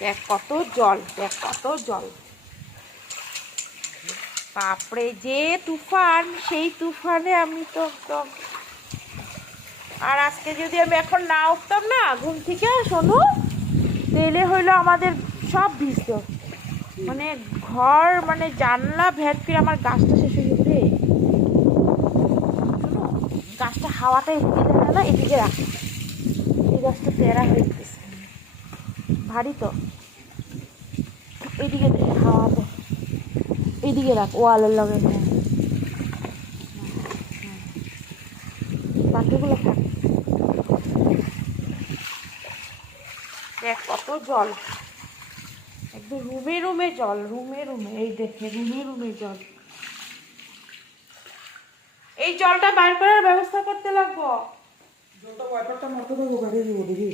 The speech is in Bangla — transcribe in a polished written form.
দেখ কত জল, দেখ কত জল। বাপরে যে তুফান, সেই তুফানে আমি তো একদম। আর আজকে যদি আমি এখন না উঠতাম না ঘুম থেকে শোনো, তেলে হইলো আমাদের সব ভিজতো, মানে ঘর মানে জানলা ভেদ করে আমার গাছটা শেষ হয়ে যাবে রে। শোনো, গাছটা হাওয়াটা এদিকে দেয় না, এদিকে রাখ, এই গাছটা তেরা হয়ে যেতেছে ভারী তো, এইদিকে দে হাওয়াতে, এইদিকে রাখ ওয়ালের লগে, হ্যাঁ বাকিগুলো থাক। দেখ কত জল, একদম রুমে রুমে জল, রুমে রুমে, এই দেখে রুমে রুমে জল। এই জলটা বাইর করার ব্যবস্থা করতে লাগবো। জলটা ওয়াইপারটা মারতে দেবো গাড়ি দেবো দেখি।